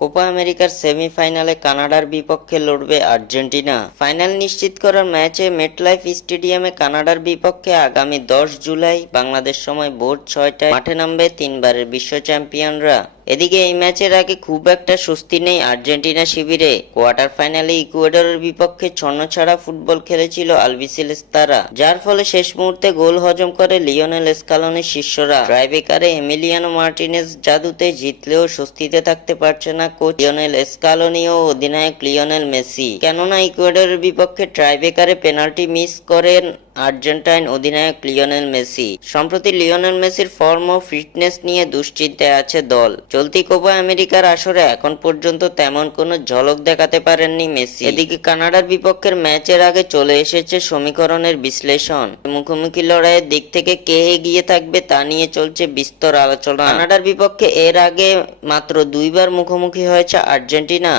Copa আমেরিকার সেমিফাইনালে কানাডার বিপক্ষে লড়বে আর্জেন্টিনা। ফাইনাল নিশ্চিত করার ম্যাচে মেটলাইফ স্টেডিয়ামে কানাডার বিপক্ষে আগামী 10 জুলাই বাংলাদেশ সময় ভোর 6টায় মাঠে নামবে তিনবারের বিশ্ব চ্যাম্পিয়নরা। এদিকে এই ম্যাচের আগে খুব একটা স্বস্তি নেই আর্জেন্টিনা শিবিরে। কোয়ার্টার ফাইনালে ইকুয়েডরের বিপক্ষে ছন্নছাড়া ফুটবল খেলেছিল আলবিসেলেস্তারা, যার ফলে শেষ মুহূর্তে গোল হজম করে লিওনেল স্কালোনির শিষ্যরা। ট্রাইবেকারে এমিলিয়ানো মার্টিনেজ জাদুতে জিতলেও স্বস্তিতে থাকতে পারছে না কোচ লিওনেল স্কালোনি ও অধিনায়ক লিওনেল মেসি। কেননা ইকুয়েডরের বিপক্ষে ট্রাইবেকারে পেনাল্টি মিস করেন আর্জেন্টাইন অধিনায়ক লিওনেল মেসি। সম্প্রতি লিওনেল মেসির ফর্ম ও ফিটনেস নিয়ে দুশ্চিন্তায় আছে দল। চলতি কোপা আমেরিকার আসরে এখন পর্যন্ত তেমন কোনো ঝলক দেখাতে পারেননি মেসি। এদিকে কানাডার বিপক্ষের ম্যাচের আগে চলে এসেছে সমীকরণের বিশ্লেষণ। মুখোমুখি লড়াইয়ের দিক থেকে কে এগিয়ে থাকবে তা নিয়ে চলছে বিস্তর আলোচনা। কানাডার বিপক্ষে এর আগে মাত্র 2 বার মুখোমুখি হয়েছে আর্জেন্টিনা।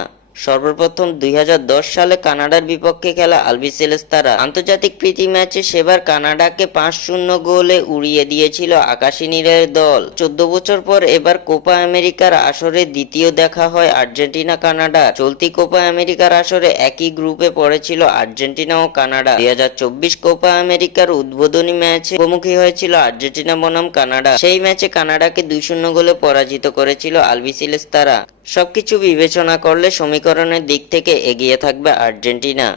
সর্বপ্রথম 2010 সালে কানাডার বিপক্ষে খেলা আলবিসেলেস্তারা। আন্তর্জাতিক প্রীতি ম্যাচে সেবার কানাডাকে 5-0 গোলে উড়িয়ে দিয়েছিল আকাশী নীলের দল। 14 বছর পর এবার কোপা আমেরিকার আসরে দ্বিতীয় দেখা হয় আর্জেন্টিনা কানাডা। চলতি কোপা আমেরিকার আসরে একই গ্রুপে পড়েছিল আর্জেন্টিনা ও কানাডা। 2024 কোপা আমেরিকার উদ্বোধনী ম্যাচে মুখোমুখি হয়েছিল আর্জেন্টিনা বনাম কানাডা। সেই ম্যাচে কানাডাকে 2-0 গোলে পরাজিত করেছিল আলবিসেলেস্তারা। সবকিছু বিবেচনা করলে সমীকরণের দিক থেকে এগিয়ে থাকবে আর্জেন্টিনা।